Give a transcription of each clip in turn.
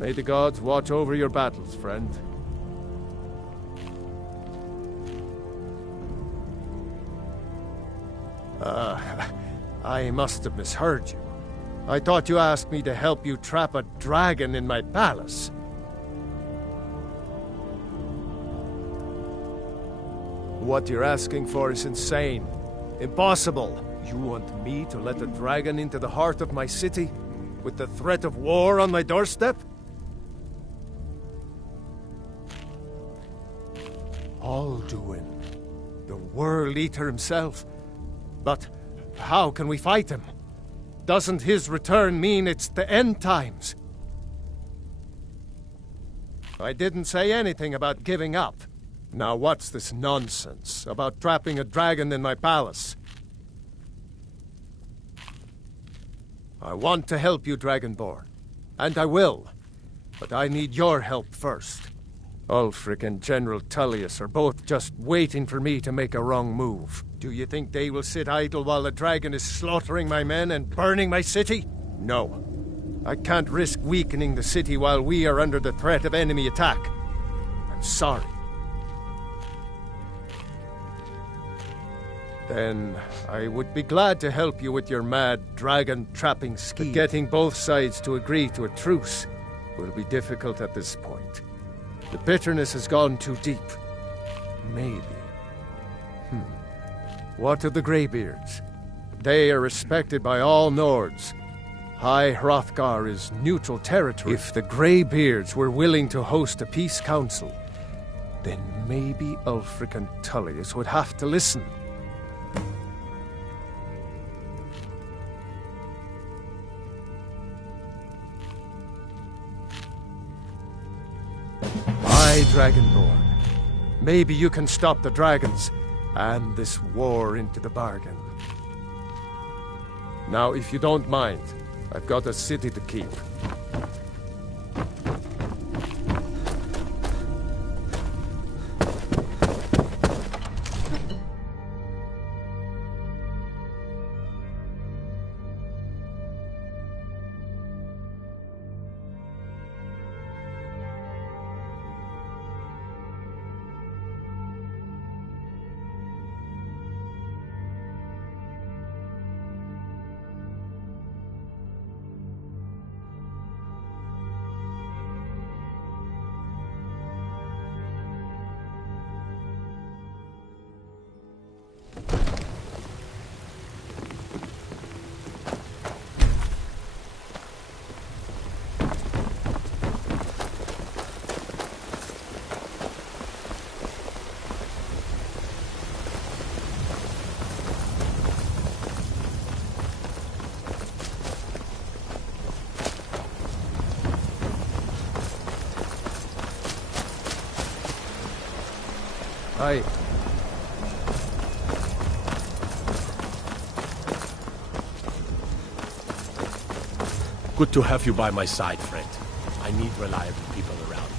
May the gods watch over your battles, friend. I must have misheard you. I thought you asked me to help you trap a dragon in my palace. What you're asking for is insane. Impossible. You want me to let a dragon into the heart of my city? With the threat of war on my doorstep? Alduin, the World Eater himself. But how can we fight him? Doesn't his return mean it's the end times? I didn't say anything about giving up. Now what's this nonsense about trapping a dragon in my palace? I want to help you, Dragonborn. And I will. But I need your help first. Ulfric and General Tullius are both just waiting for me to make a wrong move. Do you think they will sit idle while the dragon is slaughtering my men and burning my city? No. I can't risk weakening the city while we are under the threat of enemy attack. I'm sorry. Then I would be glad to help you with your mad dragon-trapping scheme. But getting both sides to agree to a truce will be difficult at this point. The bitterness has gone too deep. Maybe. What of the Greybeards? They are respected by all Nords. High Hrothgar is neutral territory. If the Greybeards were willing to host a peace council, then maybe Ulfric and Tullius would have to listen. Dragonborn. Maybe you can stop the dragons, and this war into the bargain. Now, if you don't mind, I've got a city to keep. Aye. Good to have you by my side, friend. I need reliable people around.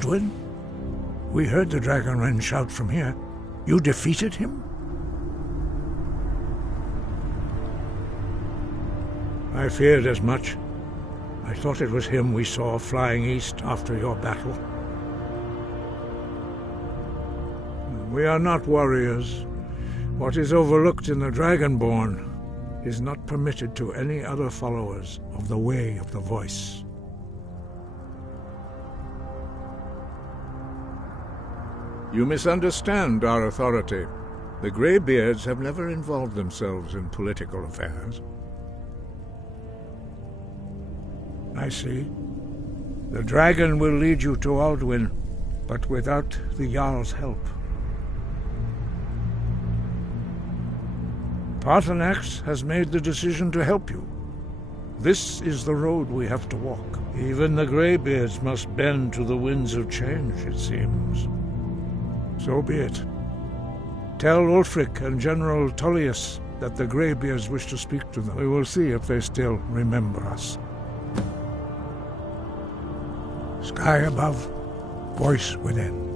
Aldwin? We heard the Dragonren shout from here. You defeated him? I feared as much. I thought it was him we saw flying east after your battle. We are not warriors. What is overlooked in the Dragonborn is not permitted to any other followers of the Way of the Voice. You misunderstand our authority. The Greybeards have never involved themselves in political affairs. I see. The dragon will lead you to Aldwin, but without the Jarl's help. Paarthurnax has made the decision to help you. This is the road we have to walk. Even the Greybeards must bend to the winds of change, it seems. So be it. Tell Ulfric and General Tullius that the Greybeards wish to speak to them. We will see if they still remember us. Sky above, voice within.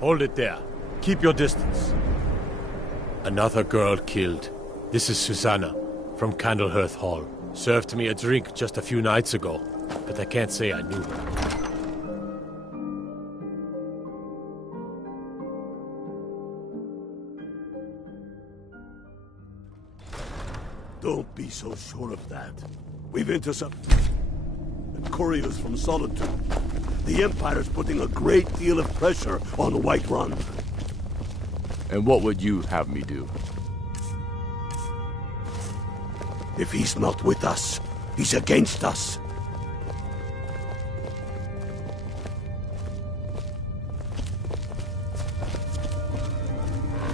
Hold it there. Keep your distance. Another girl killed. This is Susanna, from Candlehearth Hall. Served me a drink just a few nights ago, but I can't say I knew her. Don't be so sure of that. We've intercepted couriers from Solitude. The Empire's putting a great deal of pressure on Whiterun. And what would you have me do? If he's not with us, he's against us.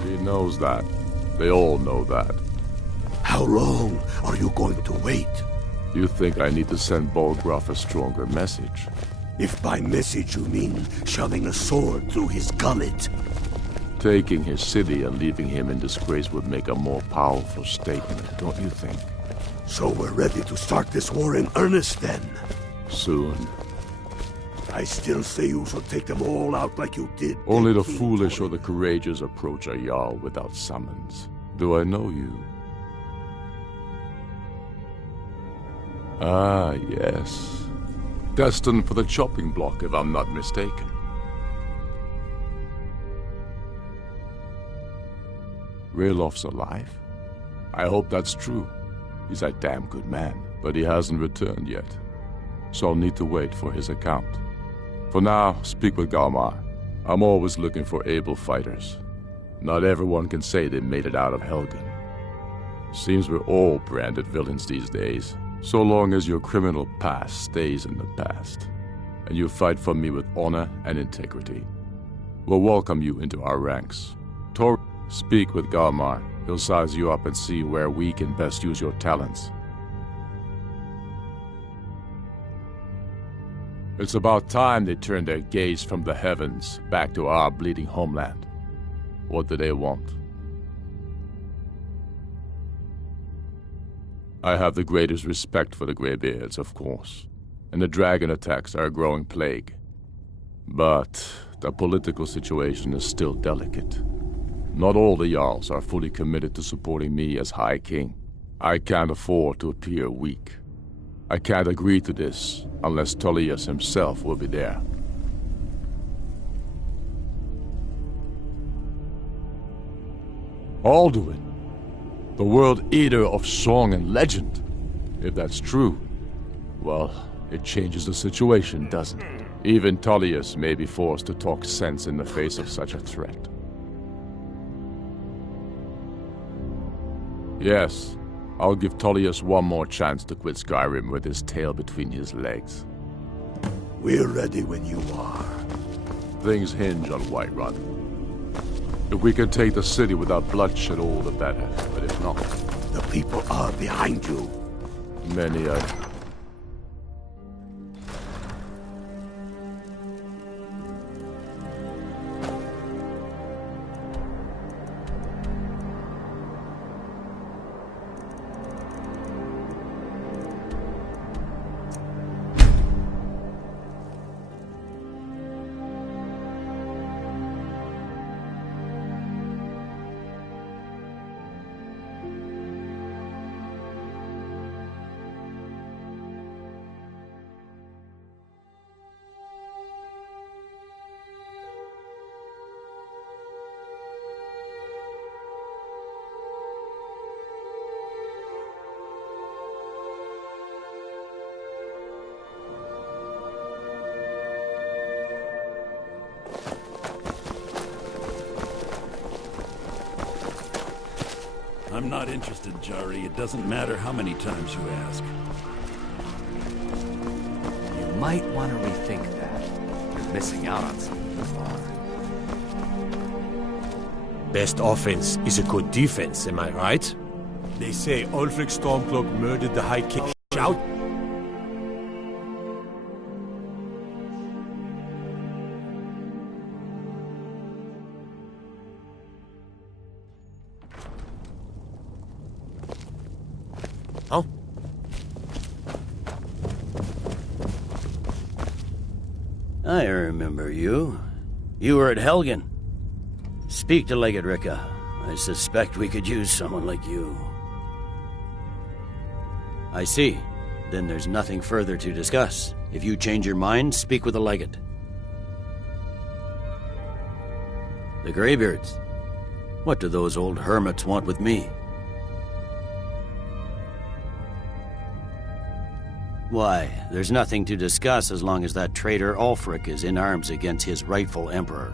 He knows that. They all know that. How long are you going to wait? You think I need to send Bolgraf a stronger message? If by message you mean shoving a sword through his gullet. Taking his city and leaving him in disgrace would make a more powerful statement, don't you think? So we're ready to start this war in earnest then? Soon. I still say you should take them all out like you did. Only the foolish or the courageous approach a Jarl without summons. Do I know you? Ah, yes. Destined for the chopping block, if I'm not mistaken. Railof's alive? I hope that's true. He's a damn good man, but he hasn't returned yet. So I'll need to wait for his account. For now, speak with Galmar. I'm always looking for able fighters. Not everyone can say they made it out of Helgen. Seems we're all branded villains these days. So long as your criminal past stays in the past, and you fight for me with honor and integrity, we'll welcome you into our ranks. Speak with Galmar. He'll size you up and see where we can best use your talents. It's about time they turned their gaze from the heavens back to our bleeding homeland. What do they want? I have the greatest respect for the Greybeards, of course, and the dragon attacks are a growing plague. But the political situation is still delicate. Not all the Jarls are fully committed to supporting me as High King. I can't afford to appear weak. I can't agree to this unless Tullius himself will be there. Alduin, the World Eater of song and legend. If that's true, well, it changes the situation, doesn't it? Even Tullius may be forced to talk sense in the face of such a threat. Yes, I'll give Tullius one more chance to quit Skyrim with his tail between his legs. We're ready when you are. Things hinge on Whiterun. If we can take the city without bloodshed, all the better. But if not... The people are behind you. Many are... I'm not interested, Jari. It doesn't matter how many times you ask. You might want to rethink that. You're missing out on something. Best offense is a good defense, am I right? They say Ulfric Stormcloak murdered the High King. Shout! Oh? I remember you. You were at Helgen. Speak to Legate Ricka. I suspect we could use someone like you. I see. Then there's nothing further to discuss. If you change your mind, speak with the Legate. The Greybeards. What do those old hermits want with me? Why, there's nothing to discuss as long as that traitor Ulfric is in arms against his rightful emperor.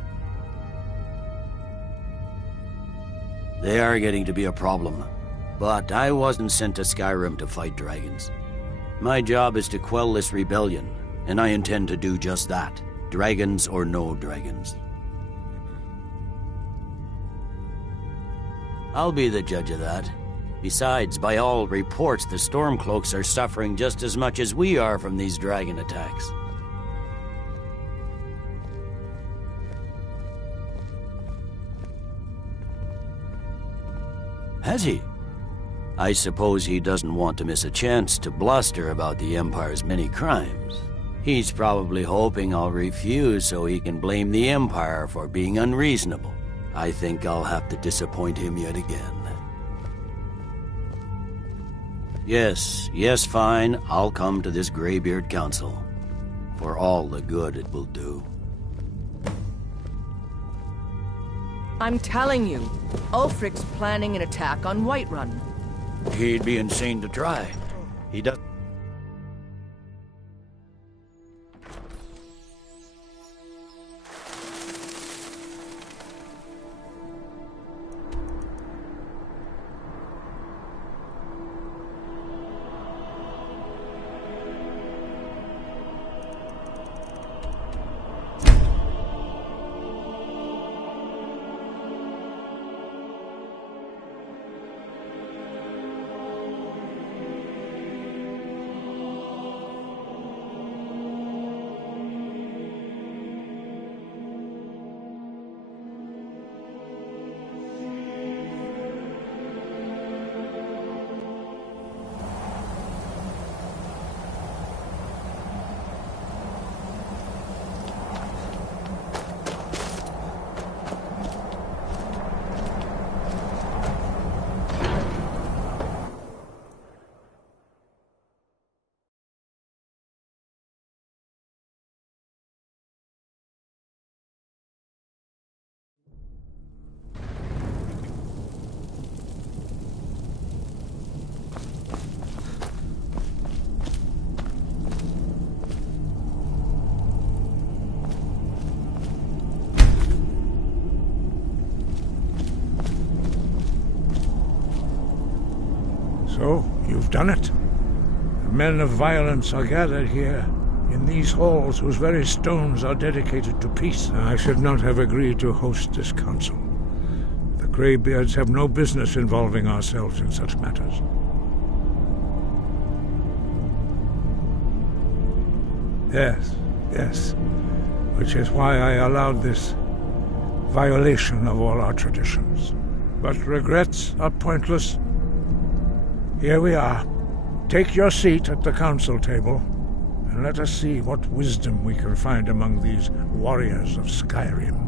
They are getting to be a problem, but I wasn't sent to Skyrim to fight dragons. My job is to quell this rebellion, and I intend to do just that, dragons or no dragons. I'll be the judge of that. Besides, by all reports, the Stormcloaks are suffering just as much as we are from these dragon attacks. Has he? I suppose he doesn't want to miss a chance to bluster about the Empire's many crimes. He's probably hoping I'll refuse so he can blame the Empire for being unreasonable. I think I'll have to disappoint him yet again. Yes, fine. I'll come to this Greybeard Council. For all the good it will do. I'm telling you, Ulfric's planning an attack on Whiterun. He'd be insane to try. He does... So, you've done it. The men of violence are gathered here, in these halls whose very stones are dedicated to peace. I should not have agreed to host this council. The Greybeards have no business involving ourselves in such matters. Yes. Which is why I allowed this violation of all our traditions. But regrets are pointless. Here we are. Take your seat at the council table, and let us see what wisdom we can find among these warriors of Skyrim.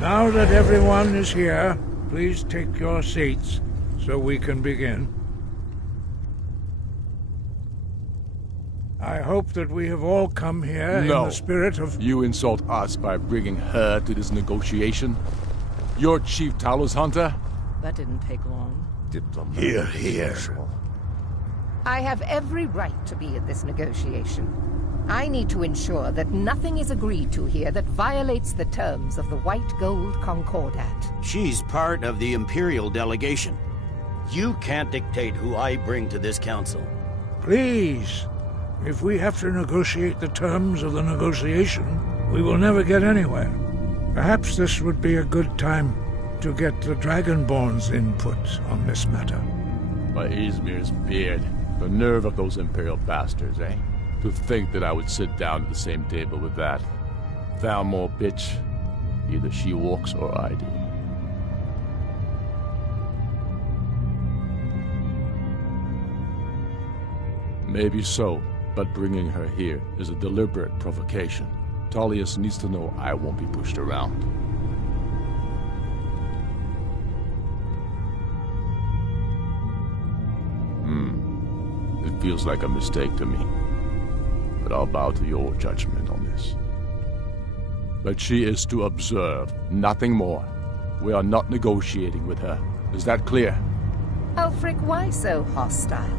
Now that everyone is here, please take your seats so we can begin. I hope that we have all come here in the spirit of... You insult us by bringing her to this negotiation? You're Chief Talos Hunter? That didn't take long. Here. I have every right to be at this negotiation. I need to ensure that nothing is agreed to here that violates the terms of the White Gold Concordat. She's part of the Imperial delegation. You can't dictate who I bring to this council. Please, if we have to negotiate the terms of the negotiation, we will never get anywhere. Perhaps this would be a good time to get the Dragonborn's input on this matter. By Izmir's beard. The nerve of those Imperial bastards, eh? To think that I would sit down at the same table with that. Thalmor bitch. Either she walks or I do. Maybe so, but bringing her here is a deliberate provocation. Tullius needs to know I won't be pushed around. It feels like a mistake to me. But I'll bow to your judgment on this. But she is to observe, nothing more. We are not negotiating with her. Is that clear? Ulfric, why so hostile?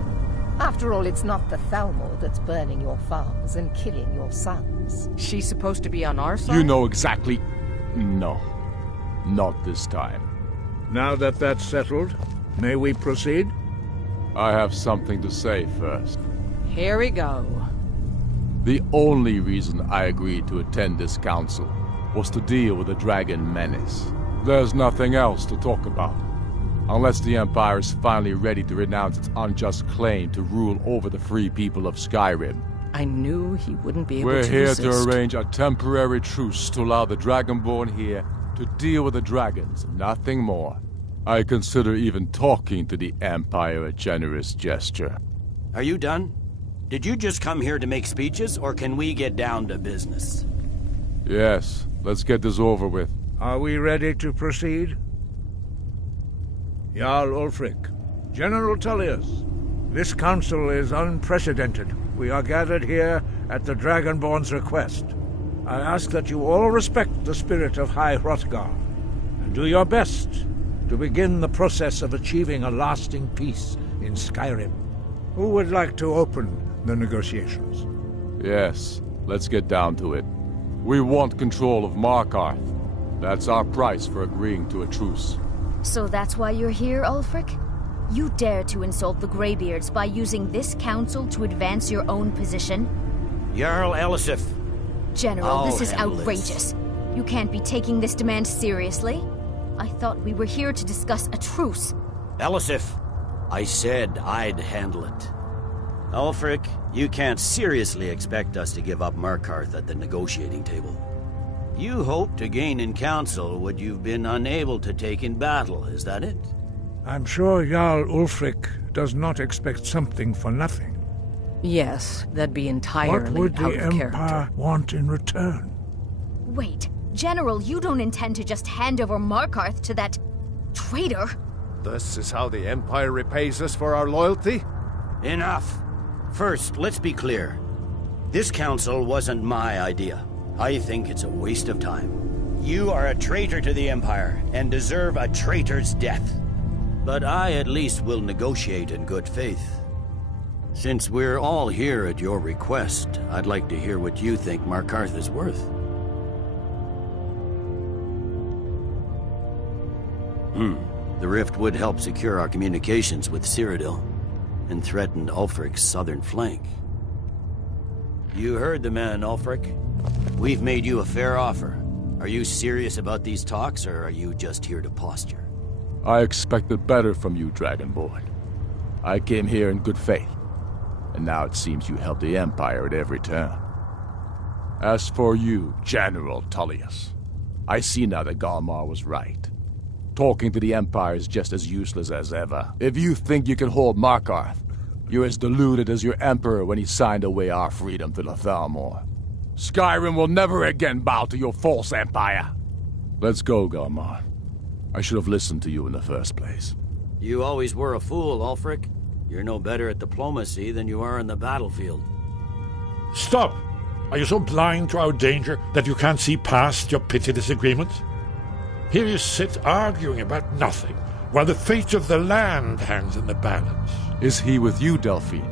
After all, it's not the Thalmor that's burning your farms and killing your sons. She's supposed to be on our side? You know exactly... No. Not this time. Now that that's settled, may we proceed? I have something to say first. Here we go. The only reason I agreed to attend this council was to deal with the dragon menace. There's nothing else to talk about. Unless the Empire is finally ready to renounce its unjust claim to rule over the free people of Skyrim. I knew he wouldn't be able to We're here resist. to arrange a temporary truce to allow the Dragonborn here to deal with the dragons, nothing more. I consider even talking to the Empire a generous gesture. Are you done? Did you just come here to make speeches, or can we get down to business? Yes, let's get this over with. Are we ready to proceed? Jarl Ulfric, General Tullius, this council is unprecedented. We are gathered here at the Dragonborn's request. I ask that you all respect the spirit of High Hrothgar, and do your best to begin the process of achieving a lasting peace in Skyrim. Who would like to open the negotiations? Yes, let's get down to it. We want control of Markarth. That's our price for agreeing to a truce. So that's why you're here, Ulfric? You dare to insult the Greybeards by using this council to advance your own position? Jarl Elisif, General, this is handle outrageous. You can't be taking this demand seriously. I thought we were here to discuss a truce. Elisif, I said I'd handle it. Ulfric, you can't seriously expect us to give up Markarth at the negotiating table. You hope to gain in council what you've been unable to take in battle, is that it? I'm sure Jarl Ulfric does not expect something for nothing. Yes, that'd be entirely What would out the of Empire character. want in return? Wait, General, you don't intend to just hand over Markarth to that traitor? This is how the Empire repays us for our loyalty? Enough! First, let's be clear. This council wasn't my idea. I think it's a waste of time. You are a traitor to the Empire, and deserve a traitor's death. But I at least will negotiate in good faith. Since we're all here at your request, I'd like to hear what you think Markarth is worth. The rift would help secure our communications with Cyrodiil, and threatened Ulfric's southern flank. You heard the man, Ulfric. We've made you a fair offer. Are you serious about these talks, or are you just here to posture? I expected better from you, Dragonborn. I came here in good faith, and now it seems you help the Empire at every turn. As for you, General Tullius, I see now that Galmar was right. Talking to the Empire is just as useless as ever. If you think you can hold Markarth, you're as deluded as your Emperor when he signed away our freedom to the Thalmor. Skyrim will never again bow to your false empire. Let's go, Galmar. I should have listened to you in the first place. You always were a fool, Ulfric. You're no better at diplomacy than you are in the battlefield. Stop! Are you so blind to our danger that you can't see past your petty disagreements? Here you sit arguing about nothing, while the fate of the land hangs in the balance. Is he with you, Delphine?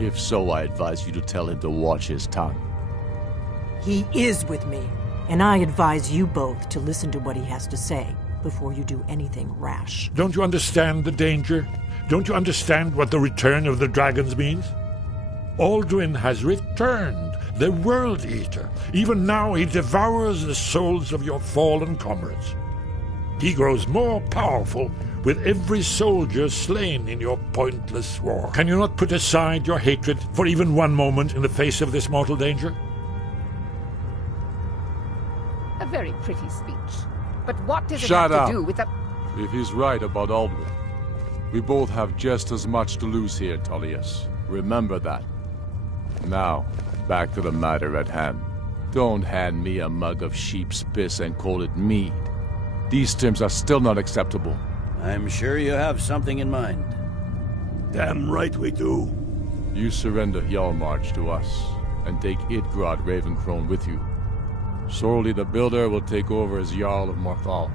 If so, I advise you to tell him to watch his tongue. He is with me, and I advise you both to listen to what he has to say before you do anything rash. Don't you understand the danger? Don't you understand what the return of the dragons means? Alduin has returned, the World Eater. Even now he devours the souls of your fallen comrades. He grows more powerful with every soldier slain in your pointless war. Can you not put aside your hatred for even one moment in the face of this mortal danger? A very pretty speech. But what does it Shut have up. to do with the... If he's right about Alduin, we both have just as much to lose here, Tullius. Remember that. Now, back to the matter at hand. Don't hand me a mug of sheep's piss and call it mead. These terms are still not acceptable. I'm sure you have something in mind. Damn right we do. You surrender Hjalmarch to us, and take Idgrod Ravencrone with you. Sorli the Builder will take over as Jarl of Morthal.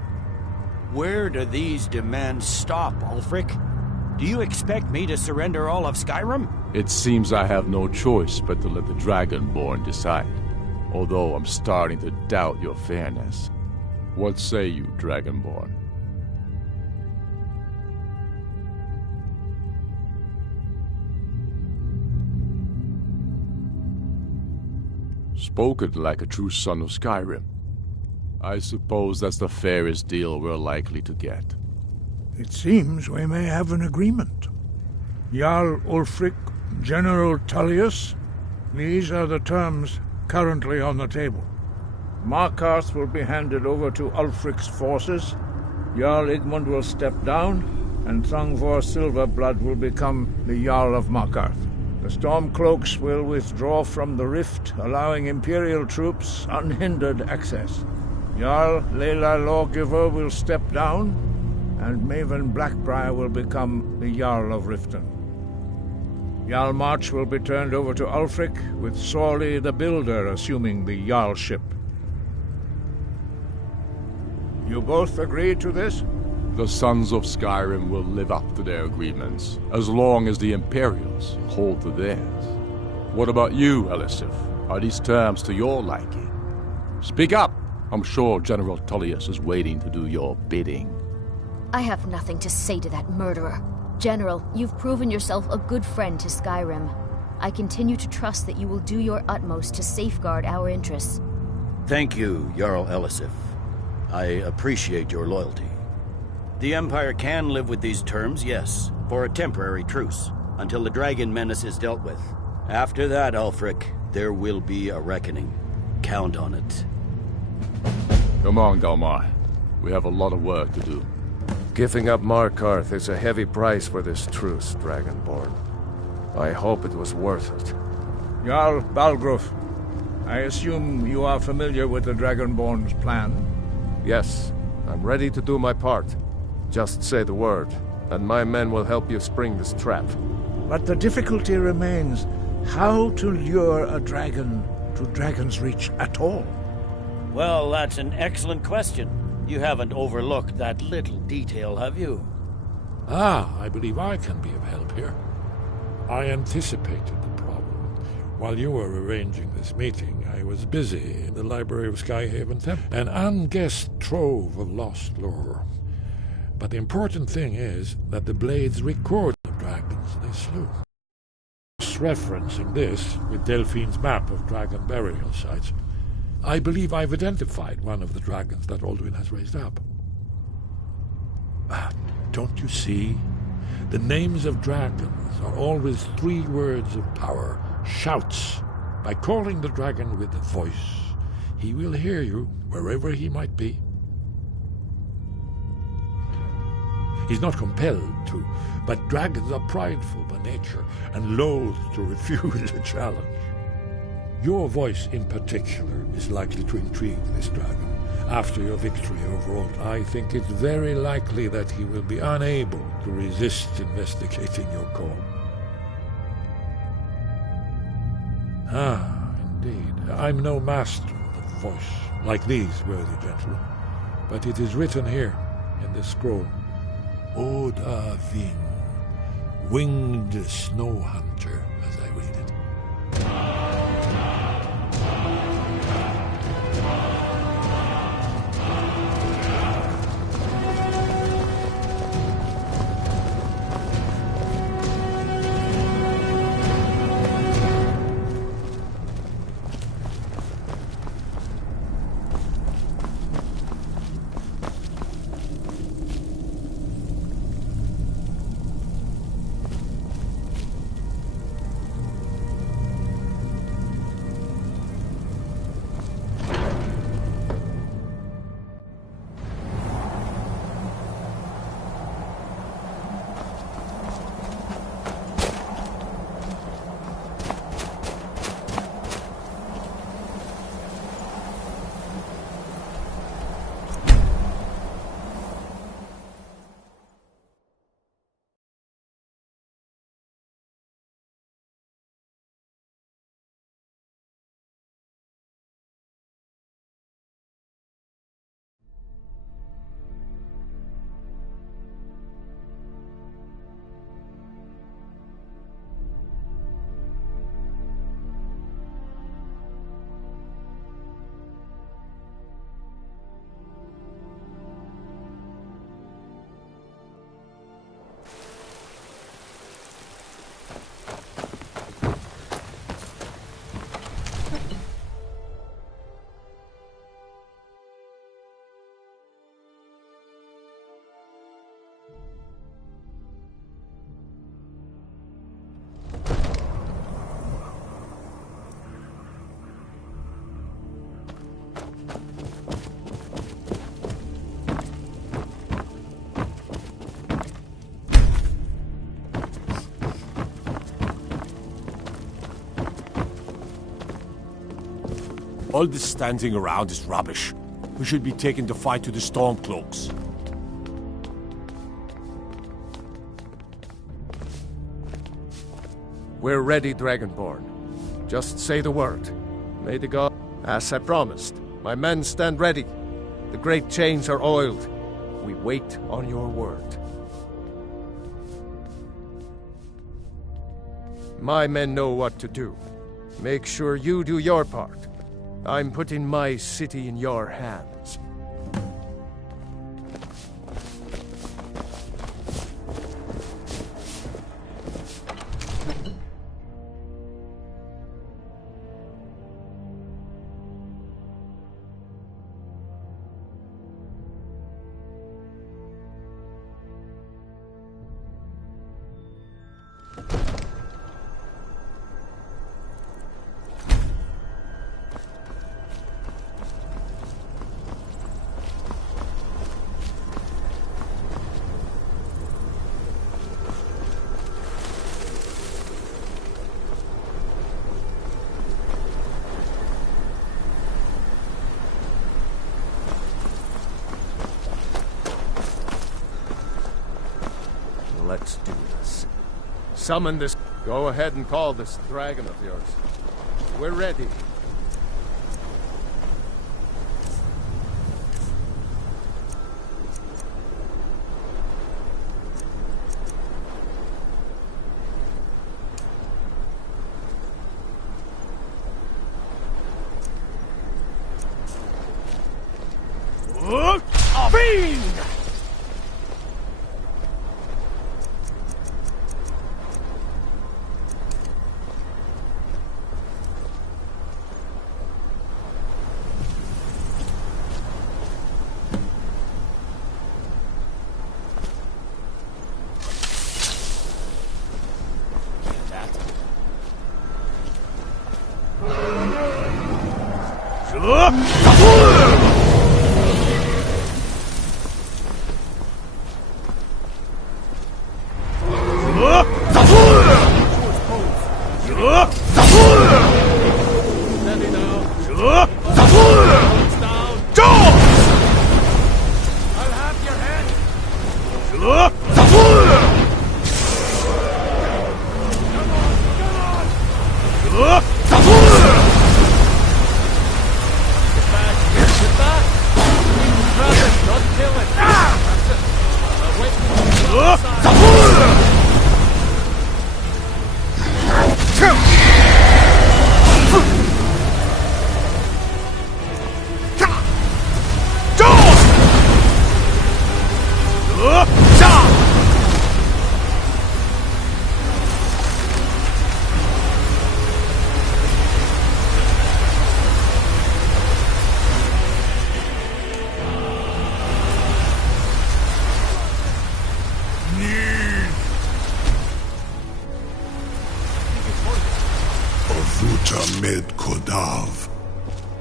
Where do these demands stop, Ulfric? Do you expect me to surrender all of Skyrim? It seems I have no choice but to let the Dragonborn decide. Although I'm starting to doubt your fairness. What say you, Dragonborn? Spoken like a true son of Skyrim. I suppose that's the fairest deal we're likely to get. It seems we may have an agreement. Jarl Ulfric, General Tullius, these are the terms currently on the table. Markarth will be handed over to Ulfric's forces, Jarl Igmund will step down, and Thungvor Silverblood will become the Jarl of Markarth. The Stormcloaks will withdraw from the rift, allowing Imperial troops unhindered access. Jarl Leila Lawgiver will step down, and Maven Blackbriar will become the Jarl of Riften. Hjalmarch will be turned over to Ulfric, with Sorli the Builder assuming the Jarlship. You both agree to this? The Sons of Skyrim will live up to their agreements, as long as the Imperials hold to theirs. What about you, Elisif? Are these terms to your liking? Speak up! I'm sure General Tullius is waiting to do your bidding. I have nothing to say to that murderer. General, you've proven yourself a good friend to Skyrim. I continue to trust that you will do your utmost to safeguard our interests. Thank you, Jarl Elisif. I appreciate your loyalty. The Empire can live with these terms, yes, for a temporary truce, until the dragon menace is dealt with. After that, Ulfric, there will be a reckoning. Count on it. Come on, Galmar. We have a lot of work to do. Giving up Markarth is a heavy price for this truce, Dragonborn. I hope it was worth it. Jarl Balgruf, I assume you are familiar with the Dragonborn's plan? Yes, I'm ready to do my part. Just say the word, and my men will help you spring this trap. But the difficulty remains how to lure a dragon to Dragon's Reach at all. Well, that's an excellent question. You haven't overlooked that little detail, have you? I believe I can be of help here. I anticipated the problem. While you were arranging this meeting, I was busy in the library of Skyhaven Temple, an unguessed trove of lost lore. But the important thing is that the blades record the dragons they slew. Referencing this with Delphine's map of dragon burial sites, I believe I've identified one of the dragons that Alduin has raised up. Don't you see? The names of dragons are always 3 words of power, shouts. By calling the dragon with a voice, he will hear you wherever he might be. He's not compelled to, but dragons are prideful by nature and loath to refuse a challenge. Your voice in particular is likely to intrigue this dragon. After your victory overall, I think it's very likely that he will be unable to resist investigating your call. Indeed. I'm no master of voice, like these worthy gentlemen, but it is written here in this scroll. Oda Ving, winged snow hunter, as I read it. All this standing around is rubbish. We should be taking the fight to the Stormcloaks. We're ready, Dragonborn. Just say the word. May the god... As I promised, my men stand ready. The great chains are oiled. We wait on your word. My men know what to do. Make sure you do your part. I'm putting my city in your hands. let's do this. Summon this... Go ahead and call this dragon of yours. We're ready. Fiend!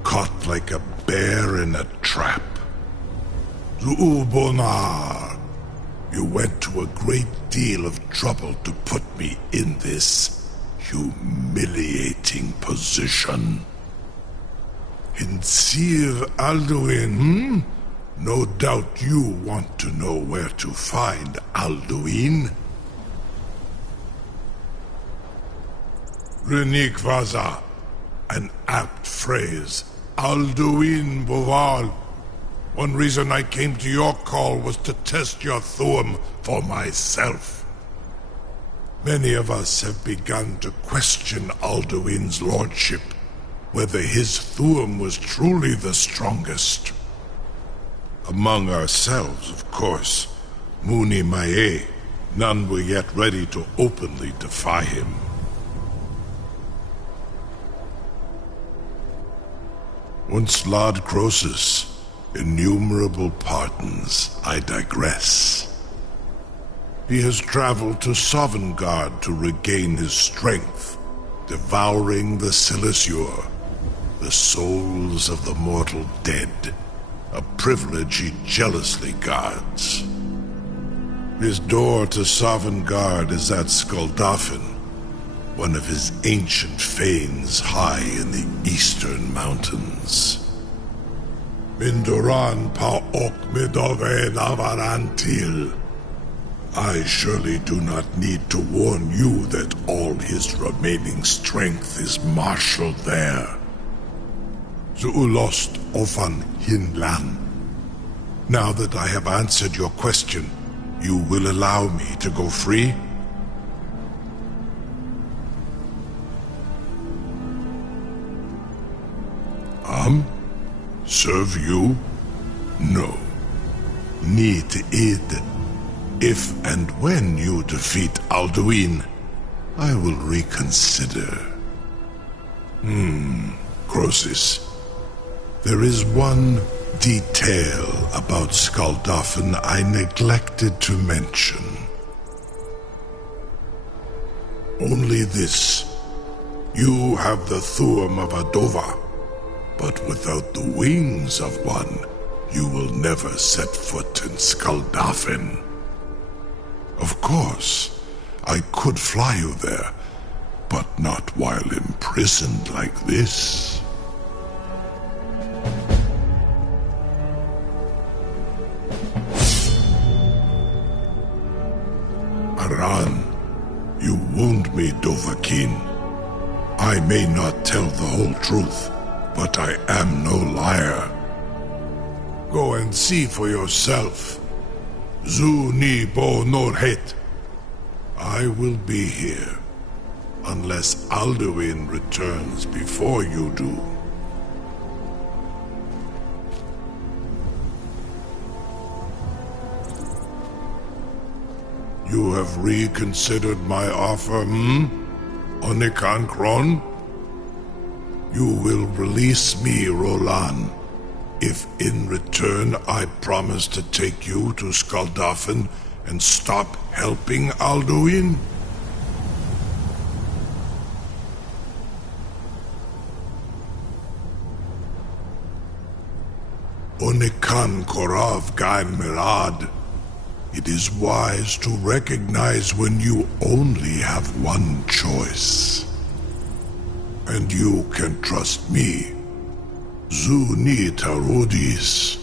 Caught like a bear in a trap. Zu'ubonar, you went to a great deal of trouble to put me in this humiliating position. Hinsir Alduin, No doubt you want to know where to find Alduin. Renikvaza, an apt phrase. Alduin Boval. One reason I came to your call was to test your Thuum for myself. Many of us have begun to question Alduin's lordship, whether his Thuum was truly the strongest. Among ourselves, of course, Muni Mae, none were yet ready to openly defy him. Once Lord Croesus, innumerable pardons, I digress. He has traveled to Sovngarde to regain his strength, devouring the Silesure, the souls of the mortal dead, a privilege he jealously guards. His door to Sovngarde is at Skuldafn, one of his ancient fanes high in the eastern mountains. Mindoran Paok Midove Navarantil. I surely do not need to warn you that all his remaining strength is marshaled there. Zuulost Ofan Hinlan. Now that I have answered your question, you will allow me to go free? Serve you? No. Need id. If and when you defeat Alduin, I will reconsider. Croesus. There is one detail about Skuldafn I neglected to mention. Only this. You have the Thuum of Adova, but without the wings of one, you will never set foot in Skuldafn. Of course, I could fly you there, but not while imprisoned like this. Whiterun. You wound me, Dovahkiin. I may not tell the whole truth, but I am no liar. Go and see for yourself. Zu ni bo nor het. I will be here, unless Alduin returns before you do. You have reconsidered my offer, Onikan Kron? You will release me, Rolan, if in return I promise to take you to Skuldafn and stop helping Alduin? Onikan Korav Gain Mirad. It is wise to recognize when you only have one choice. And you can trust me. Zuni Tarudis.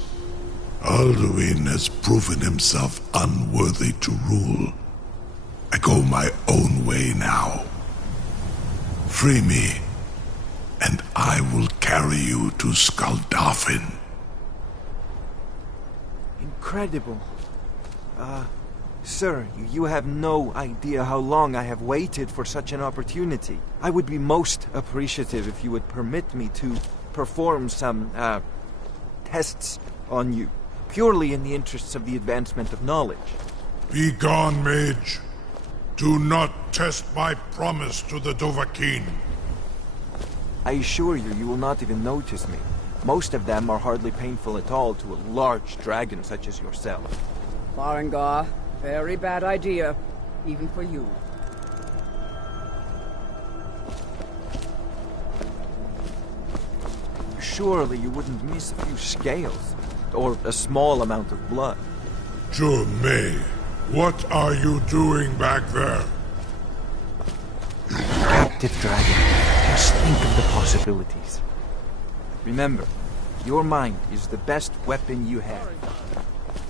Alduin has proven himself unworthy to rule. I go my own way now. Free me, and I will carry you to Skuldafn. Incredible. Sir, you have no idea how long I have waited for such an opportunity. I would be most appreciative if you would permit me to perform some, tests on you, purely in the interests of the advancement of knowledge. Be gone, mage. Do not test my promise to the Dovahkiin. I assure you, you will not even notice me. Most of them are hardly painful at all to a large dragon such as yourself. Farengar, very bad idea, even for you. Surely you wouldn't miss a few scales, or a small amount of blood. May, what are you doing back there? Captive dragon, just think of the possibilities. Remember, your mind is the best weapon you have.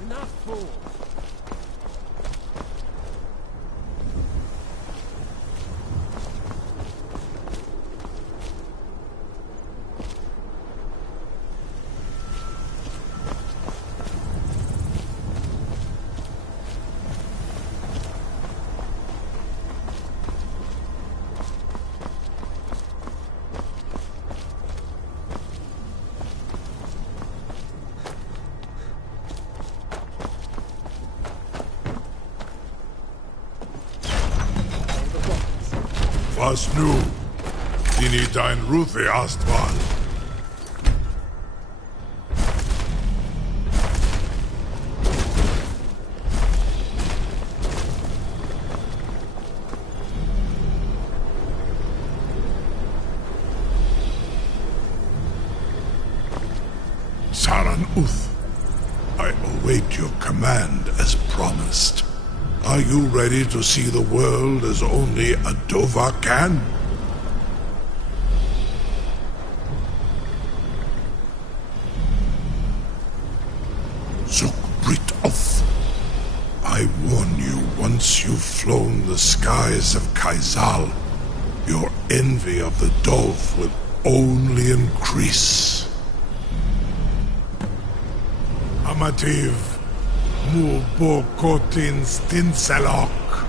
Enough fools! Was nu? Dini dein Ruthi Astval. Saran Uth, I await your command as promised. Are you ready to see the world as only a Dova can? Zukbrit Oth. I warn you, once you've flown the skies of Kaizal, your envy of the Dolph will only increase. Amativ. Mubokotin Stinselok.